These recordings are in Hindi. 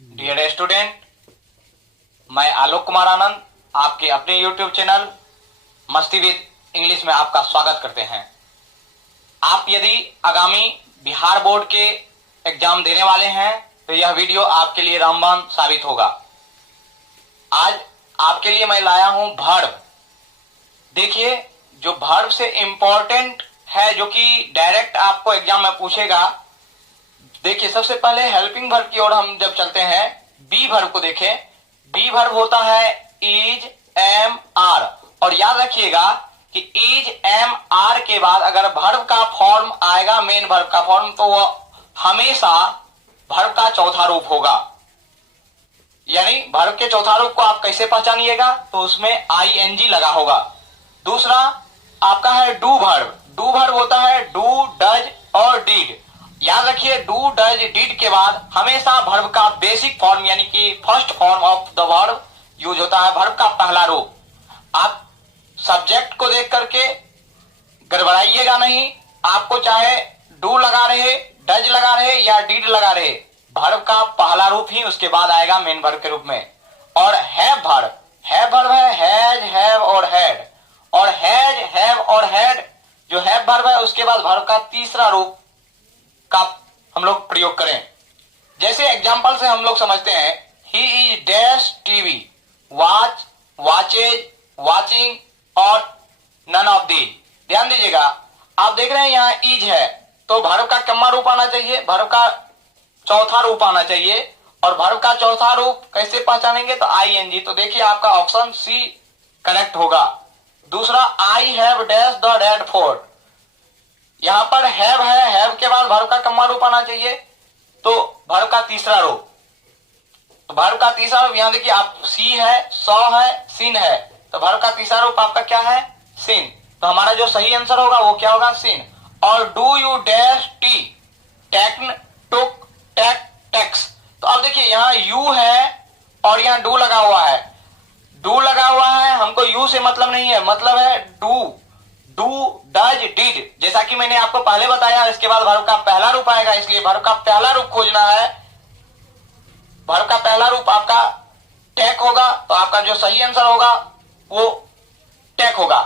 डियर स्टूडेंट, मैं आलोक कुमार आनंद आपके अपने YouTube चैनल मस्ती विद इंग्लिश में आपका स्वागत करते हैं। आप यदि आगामी बिहार बोर्ड के एग्जाम देने वाले हैं तो यह वीडियो आपके लिए रामबाण साबित होगा। आज आपके लिए मैं लाया हूं वर्ब। देखिए, जो वर्ब से इंपॉर्टेंट है जो कि डायरेक्ट आपको एग्जाम में पूछेगा। देखिए, सबसे पहले हेल्पिंग वर्ब की ओर हम जब चलते हैं, बी वर्ब को देखें। बी वर्ब होता है इज, एम, आर। और याद रखिएगा कि इज, एम, आर के बाद अगर वर्ब का फॉर्म आएगा, मेन वर्ब का फॉर्म, तो वह हमेशा वर्ब का चौथा रूप होगा। यानी वर्ब के चौथा रूप को आप कैसे पहचानिएगा, तो उसमें आईएनजी लगा होगा। दूसरा आपका है डू वर्ब। डू वर्ब होता है डू, डज और डिड। याद रखिए, डू, डज, डिड के बाद हमेशा वर्ब का बेसिक फॉर्म यानी कि first form of the verb use होता है, वर्ब का पहला रूप। आप सब्जेक्ट को देख करके गड़बड़ाइएगा नहीं। आपको चाहे डू लगा रहे, डज लगा रहे या डिड लगा रहे, वर्ब का पहला रूप ही उसके बाद आएगा मेन वर्ब के रूप में। और हैव वर्ब, हैव वर्ब है हैज, हैव और हैड। और हैज, हैव और हैड जो हैव वर्ब है उसके बाद वर्ब का तीसरा रूप का हम लोग प्रयोग करें। जैसे एग्जांपल से हम लोग समझते हैं, he is dash TV, watch, watches, watching और नन ऑफ दी। ध्यान दीजिएगा, आप देख रहे हैं यहाँ इज है तो वर्ब का कितना रूप आना चाहिए, वर्ब का चौथा रूप आना चाहिए। और वर्ब का चौथा रूप कैसे पहचानेंगे, तो आईएनजी। तो देखिए आपका ऑप्शन सी करेक्ट होगा। दूसरा, I have dash the red fort. यहां पर हैव है, हैव के बाद वर्ब का कितना रूप आना चाहिए, तो वर्ब का तीसरा रूप। तो वर्ब का तीसरा रूप यहां देखिए, आप सी है, सॉ है, सीन है, तो वर्ब का तीसरा रूप आपका क्या है, सीन। तो हमारा जो सही आंसर होगा वो क्या होगा, सीन। और डू यू डैश टी, टेक्न, टुक, टेक, टेक्स। तो अब देखिए यहाँ यू है और यहाँ डू लगा हुआ है। डू लगा हुआ है, हमको यू से मतलब नहीं है, मतलब है डू, डू, डज, डिड। जैसा कि मैंने आपको पहले बताया, इसके बाद वर्ब का पहला रूप आएगा, इसलिए वर्ब का पहला रूप खोजना है। वर्ब का पहला रूप आपका टेक होगा, तो आपका जो सही आंसर होगा वो टेक होगा।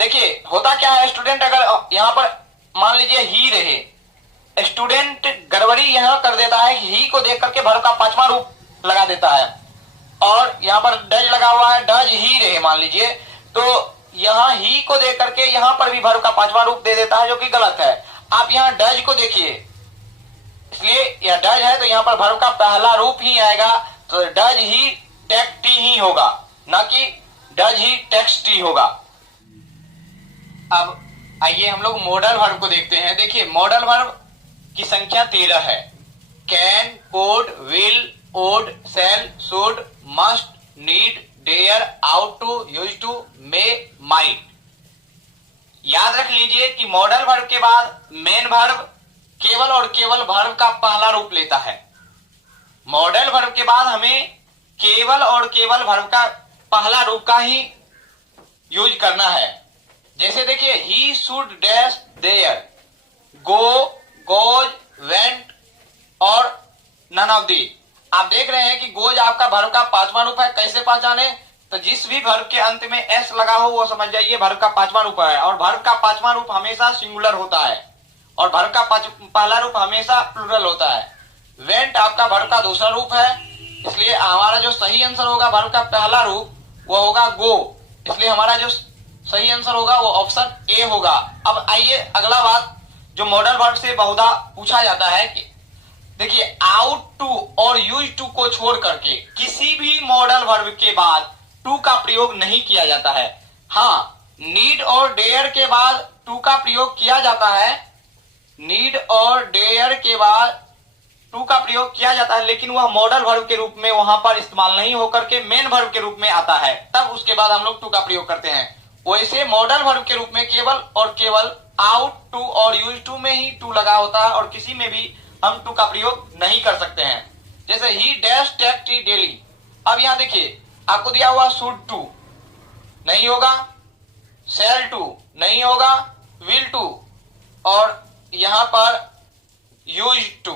देखिए होता क्या है स्टूडेंट, अगर यहां पर मान लीजिए ही रहे, स्टूडेंट गड़बड़ी यहां कर देता है, ही को देख करके वर्ब का पांचवा रूप लगा देता है। और यहां पर डज लगा हुआ है, डज ही रहे मान लीजिए, तो यहां ही को देख करके यहां पर भी वर्ब का पांचवा रूप दे देता है, जो कि गलत है। आप यहां डज को देखिए, इसलिए यह डज है तो यहां पर वर्ब का पहला रूप ही आएगा, तो डज ही टेक्टी ही होगा, ना कि डज ही टेक्सटी होगा। अब आइए हम लोग मॉडल वर्ब को देखते हैं। देखिए मॉडल वर्ब की संख्या 13 है। Can, could, will, would, shall, should, must, need, dare, ought to, use to, may, might. याद रख लीजिए कि मॉडल वर्ब के बाद मेन वर्ब केवल और केवल वर्ब का पहला रूप लेता है। मॉडल वर्ब के बाद हमें केवल और केवल वर्ब का पहला रूप का ही यूज करना है। जैसे देखिए, he should dash there, go, goes, went और नन ऑफ दी। आप देख रहे हैं कि गोज आपका वर्ब का पांचवा रूप है। कैसे पहचाने, तो जिस भी वर्ब के अंत में एस लगा हो वो समझ जाइए वर्ब का पांचवा रूप है। और वर्ब का पांचवा रूप हमेशा सिंगुलर होता है और वर्ब का पहला रूप हमेशा प्लूरल होता है। वेंट आपका वर्ब का दूसरा रूप है, इसलिए हमारा जो सही आंसर होगा वर्ब का पहला रूप वो होगा गो, इसलिए हमारा जो सही आंसर होगा वो ऑप्शन ए होगा। अब आइए अगला बात जो मॉडल वर्ब से बहुधा पूछा जाता है कि देखिए, आउट टू और यूज टू को छोड़ करके किसी भी मॉडल वर्ब के बाद टू का प्रयोग नहीं किया जाता है। हाँ, नीड और डेयर के बाद टू का प्रयोग किया जाता है। नीड और डेयर के बाद टू का प्रयोग किया जाता है, लेकिन वह मॉडल वर्ब के रूप में वहां पर इस्तेमाल नहीं होकर के मेन वर्ब के रूप में आता है, तब उसके बाद हम लोग टू का प्रयोग करते हैं। वैसे मॉडल वर्ब के रूप में केवल और केवल आउट टू और यूज टू में ही टू लगा होता है और किसी में भी हम टू का प्रयोग नहीं कर सकते हैं। जैसे he dash take tea daily. अब यहां देखिए आपको दिया हुआ शुड टू नहीं होगा, शैल टू नहीं होगा, विल टू और यहां पर यूज टू।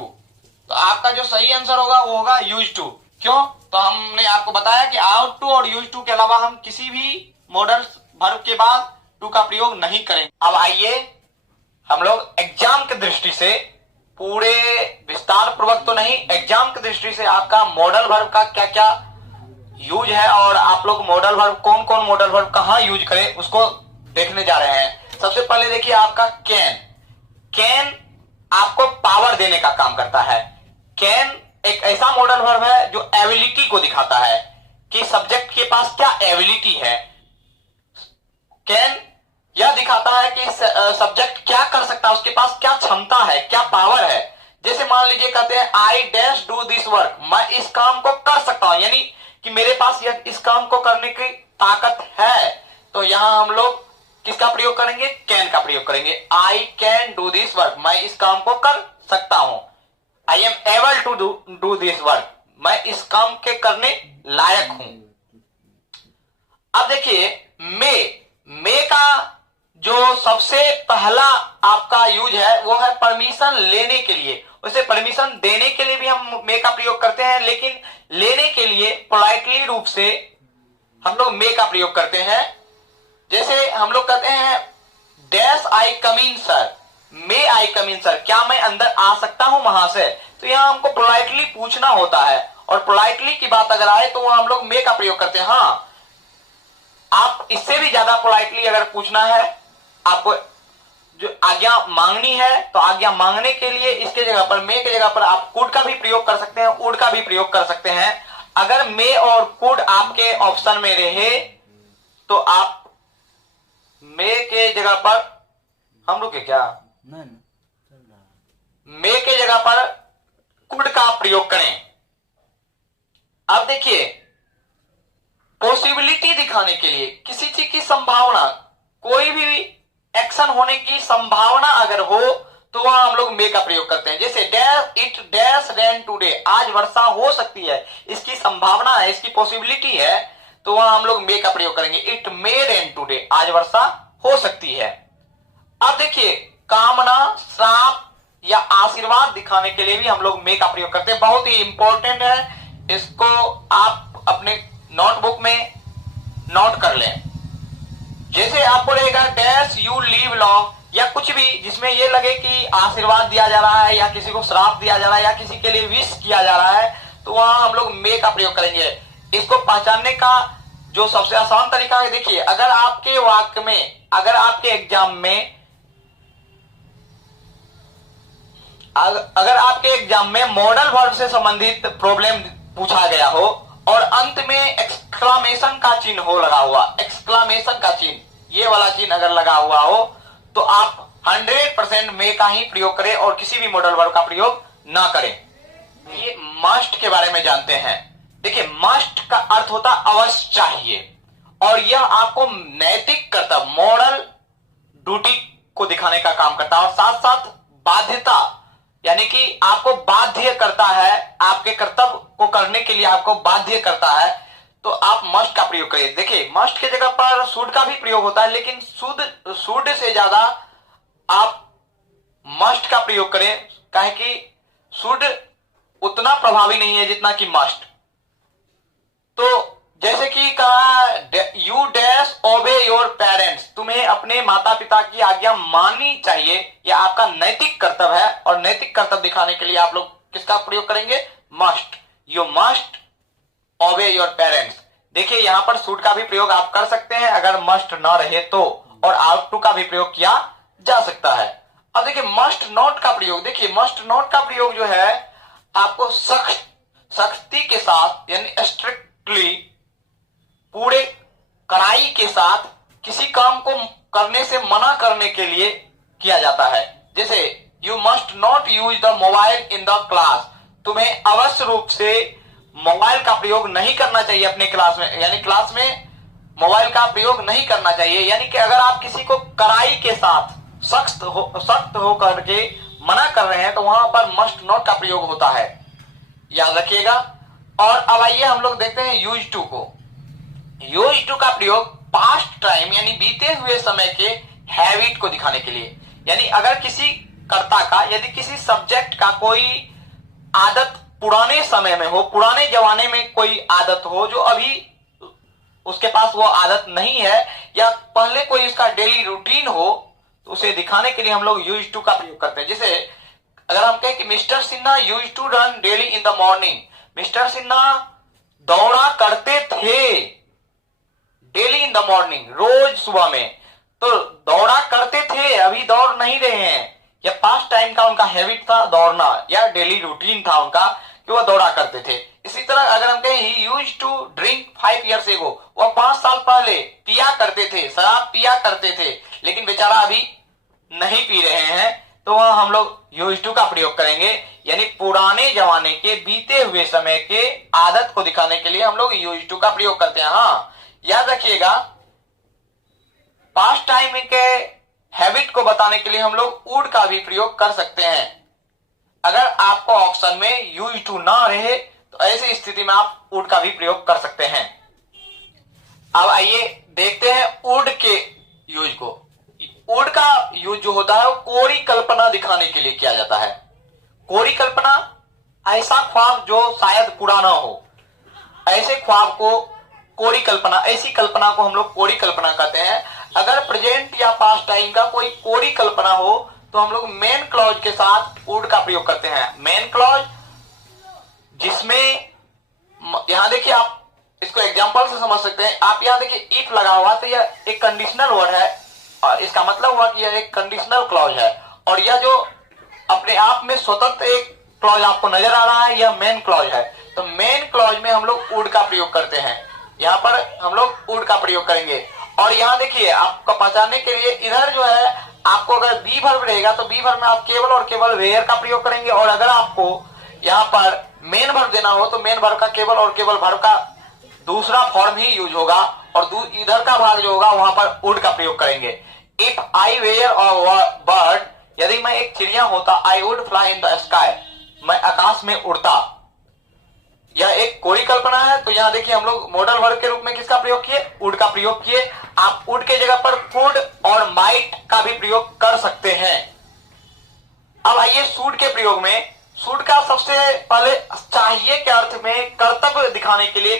तो आपका जो सही आंसर होगा वो होगा यूज टू। क्यों? तो हमने आपको बताया कि आउट टू और यूज टू के अलावा हम किसी भी मॉडल वर्ब के बाद टू का प्रयोग नहीं करेंगे। अब आइए हम लोग एग्जाम की दृष्टि से, पूरे विस्तार पूर्वक तो नहीं, एग्जाम की दृष्टि से आपका मॉडल वर्ब का क्या क्या यूज है और आप लोग मॉडल वर्ब कौन कौन मॉडल वर्ब कहां यूज करें उसको देखने जा रहे हैं। सबसे पहले देखिए आपका कैन। कैन आपको पावर देने का काम करता है। कैन एक ऐसा मॉडल वर्ब है जो एबिलिटी को दिखाता है कि सब्जेक्ट के पास क्या एबिलिटी है। कैन यह दिखाता है कि सब्जेक्ट क्या कर सकता है, उसके पास क्या क्षमता है, क्या पावर है। जैसे मान लीजिए कहते हैं I dash do this work, मैं इस काम को कर सकता हूं, यानी कि मेरे पास यह इस काम को करने की ताकत है। तो यहां हम लोग किसका प्रयोग करेंगे? कैन का प्रयोग करेंगे। I can do this work, मैं इस काम को कर सकता हूं। I am able to do this work, मैं इस काम के करने लायक हूं। अब देखिए मे का जो सबसे पहला आपका यूज है वो है परमिशन लेने के लिए। उसे परमिशन देने के लिए भी हम मे का प्रयोग करते हैं, लेकिन लेने के लिए पोलाइटली रूप से हम लोग मे का प्रयोग करते हैं। जैसे हम लोग कहते हैं dash I come in sir, may I come in sir, क्या मैं अंदर आ सकता हूं वहां से? तो यहां हमको पोलाइटली पूछना होता है और पोलाइटली की बात अगर आए तो वहां हम लोग मे का प्रयोग करते हैं। हाँ, आप इससे भी ज्यादा पोलाइटली अगर पूछना है, आपको जो आज्ञा मांगनी है, तो आज्ञा मांगने के लिए इसके जगह पर, मे के जगह पर आप कुड का भी प्रयोग कर सकते हैं, उड का भी प्रयोग कर सकते हैं। अगर मे और कुड आपके ऑप्शन में रहे तो आप मे के जगह पर, हम लोग के क्या मे के जगह पर कुड का प्रयोग करें। अब देखिए पॉसिबिलिटी दिखाने के लिए, किसी चीज की संभावना, कोई भी एक्शन होने की संभावना अगर हो तो वहां हम लोग मे का प्रयोग करते हैं। जैसे dash it dash rain today, आज वर्षा हो सकती है, इसकी संभावना है, इसकी पॉसिबिलिटी है, तो वहां हम लोग मे का प्रयोग करेंगे। इट मे रेन टुडे, आज वर्षा हो सकती है। अब देखिए कामना, श्राप या आशीर्वाद दिखाने के लिए भी हम लोग मे का प्रयोग करते हैं। बहुत ही इंपॉर्टेंट है, इसको आप अपने नोटबुक में नोट कर लें। जैसे आपको रहेगा डैश यू लीव लॉन्ग, या कुछ भी जिसमें यह लगे कि आशीर्वाद दिया जा रहा है या किसी को श्राप दिया जा रहा है या किसी के लिए विश किया जा रहा है, तो वहां हम लोग मे का प्रयोग करेंगे। इसको पहचानने का जो सबसे आसान तरीका है, देखिए अगर आपके वाक्य में, अगर आपके एग्जाम में, अगर आपके एग्जाम में मॉडल वर्ब से संबंधित प्रॉब्लम पूछा गया हो और अंत में एक्सक्लामेशन का चिन्ह हो लगा हुआ, एक्सक्लामेशन का चिन्ह, ये वाला चिन्ह अगर लगा हुआ हो, तो आप 100% मे का ही प्रयोग करें और किसी भी मॉडल वर्ब का प्रयोग ना करें। ये मस्ट के बारे में जानते हैं। देखिए मस्ट का अर्थ होता अवश्य चाहिए, और यह आपको नैतिक कर्तव्य, मॉरल ड्यूटी को दिखाने का काम करता है, और साथ साथ बाध्यता, यानी कि आपको बाध्य करता है, आपके कर्तव्य को करने के लिए आपको बाध्य करता है, तो आप मस्ट का प्रयोग करिए। देखिए मस्ट के जगह पर शुड का भी प्रयोग होता है, लेकिन शुड से ज्यादा आप मस्ट का प्रयोग करें, काहे कि शुड उतना प्रभावी नहीं है जितना कि मस्ट। तो जैसे कि कहा यू डैश ओबे योर पेरेंट्स, तुम्हें अपने माता पिता की आज्ञा माननी चाहिए, यह आपका नैतिक कर्तव्य है, और नैतिक कर्तव्य दिखाने के लिए आप लोग किसका प्रयोग करेंगे? मस्ट। यू मस्ट ओबे योर पेरेंट्स। देखिए यहां पर शुड का भी प्रयोग आप कर सकते हैं अगर मस्ट ना रहे तो, और आउट टू का भी प्रयोग किया जा सकता है। अब देखिए मस्ट नॉट का प्रयोग, देखिए मस्ट नॉट का प्रयोग जो है आपको सख्ती के साथ, यानी स्ट्रिक्टली, पूरे कड़ाई के साथ किसी काम को करने से मना करने के लिए किया जाता है। जैसे you must not use the mobile in the class, तुम्हें अवश्य रूप से मोबाइल का प्रयोग नहीं करना चाहिए अपने क्लास में, यानी क्लास में मोबाइल का प्रयोग नहीं करना चाहिए। यानी कि अगर आप किसी को कड़ाई के साथ सख्त हो करके मना कर रहे हैं तो वहां पर मस्ट नॉट का प्रयोग होता है, याद रखिएगा। और अब आइए हम लोग देखते हैं यूज टू को। यूज टू का प्रयोग पास्ट टाइम यानी बीते हुए समय के हैबिट को दिखाने के लिए, यानी अगर किसी कर्ता का, यदि किसी सब्जेक्ट का कोई आदत पुराने समय में हो, पुराने जमाने में कोई आदत हो जो अभी उसके पास वो आदत नहीं है, या पहले कोई इसका डेली रूटीन हो, तो उसे दिखाने के लिए हम लोग यूज टू का प्रयोग करते हैं। जैसे अगर हम कहें कि Mister Sinha use to run daily in the morning, Mister Sinha दौड़ा करते थे डेली इन द मॉर्निंग, रोज सुबह में, तो दौड़ा करते थे, अभी दौड़ नहीं रहे हैं। या पास्ट टाइम का उनका हैबिट था दौड़ना, या डेली रूटीन था उनका कि वो दौड़ा करते थे। इसी तरह अगर हम कहें he used to drink 5 years ago, वो 5 साल पहले पिया करते थे, शराब पिया करते थे, लेकिन बेचारा अभी नहीं पी रहे हैं, तो वह हम लोग यूज्ड टू का प्रयोग करेंगे। यानी पुराने जमाने के बीते हुए समय के आदत को दिखाने के लिए हम लोग यूज्ड टू का प्रयोग करते हैं। हाँ, याद रखिएगा, पास्ट टाइम के हैबिट को बताने के लिए हम लोग वुड का भी प्रयोग कर सकते हैं। अगर आपको ऑप्शन में यूज टू ना रहे तो ऐसी स्थिति में आप वुड का भी प्रयोग कर सकते हैं। अब आइए देखते हैं वुड के यूज को। वुड का यूज जो होता है वो कोरी कल्पना दिखाने के लिए किया जाता है। कोरी कल्पना ऐसा ख्वाब जो शायद पूरा ना हो, ऐसे ख्वाब को कोरी कल्पना, ऐसी कल्पना को हम लोग कोरी कल्पना कहते हैं। अगर प्रेजेंट या पास्ट टाइम का कोई कोरी कल्पना हो तो हम लोग मेन क्लॉज के साथ वुड का प्रयोग करते हैं। मेन क्लॉज जिसमें, यहां देखिए, आप इसको एग्जांपल से समझ सकते हैं। आप यहां देखिए इफ लगा हुआ, तो यह एक कंडीशनल वर्ड है और इसका मतलब हुआ कि यह एक कंडीशनल क्लॉज है, और यह जो अपने आप में स्वतंत्र एक क्लॉज आपको नजर आ रहा है, यह मेन क्लॉज है। तो मेन क्लॉज में हम लोग वुड का प्रयोग करते हैं। यहां पर हम लोग वुड का प्रयोग करेंगे। और यहां देखिए, आपको पहचानने के लिए इधर जो है, आपको अगर बी वर्ब रहेगा तो बी वर्ब में आप केवल और केवल वेयर का प्रयोग करेंगे, और अगर आपको यहां पर मेन वर्ब देना हो तो मेन वर्ब का केवल और केवल वर्ब का दूसरा फॉर्म ही यूज होगा, और इधर का भाग जो होगा वहां पर वुड का प्रयोग करेंगे। If I were a bird, यदि मैं एक चिड़िया होता, I would fly in the sky, मैं आकाश में उड़ता। यह एक कोरी कल्पना है। तो यहां देखिए हम लोग मॉडल वर्ब के रूप में किसका प्रयोग किए, वुड का प्रयोग किए। आप वुड के जगह पर कुड और माइट का भी प्रयोग कर सकते हैं। अब आइए सूड के प्रयोग में। सूड का सबसे पहले चाहिए के अर्थ में कर्तव्य दिखाने के लिए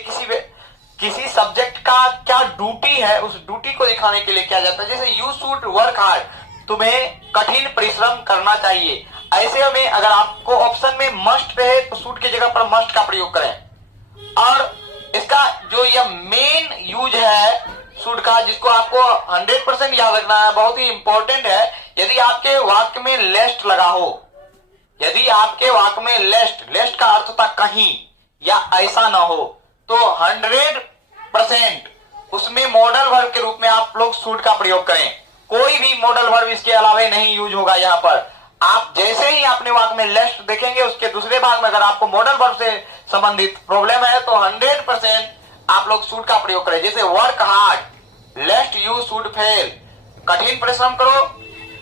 किसी सब्जेक्ट का क्या ड्यूटी है, उस ड्यूटी को दिखाने के लिए किया जाता है। जैसे यू शुड वर्क हार्ड, तुम्हें कठिन परिश्रम करना चाहिए। ऐसे में अगर आपको ऑप्शन में मस्ट रहे तो शुड की जगह पर मस्ट का प्रयोग करें। और इसका जो यह मेन यूज है शुड का, जिसको आपको 100% याद रखना है, बहुत ही इंपॉर्टेंट है। यदि आपके वाक्य में लेस्ट लगा हो, यदि आपके वाक्य में लेस्ट का अर्थ था कहीं या ऐसा ना हो, तो 100% उसमें मॉडल वर्ब के रूप में आप लोग शुड का प्रयोग करें। कोई भी मॉडल वर्ब इसके अलावा नहीं यूज होगा। यहाँ पर आप जैसे ही अपने वाक्य में लेस्ट देखेंगे, उसके दूसरे भाग में अगर आपको मॉडल वर्ब से संबंधित प्रॉब्लम है तो 100% आप लोग शुड का प्रयोग करें। जैसे work hard, लेस्ट you should fail, कठिन परिश्रम करो,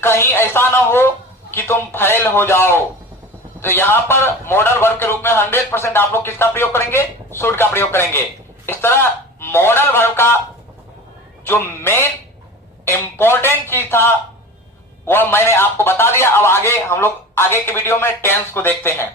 कहीं ऐसा ना हो कि तुम फेल हो जाओ। तो यहाँ पर मॉडल वर्ब के रूप में 100% आप लोग किसका प्रयोग करेंगे, शुड का प्रयोग करेंगे। इस तरह मॉडल वर्ब का जो मेन इंपॉर्टेंट चीज था वह मैंने आपको बता दिया। अब आगे हम लोग आगे के वीडियो में टेंस को देखते हैं।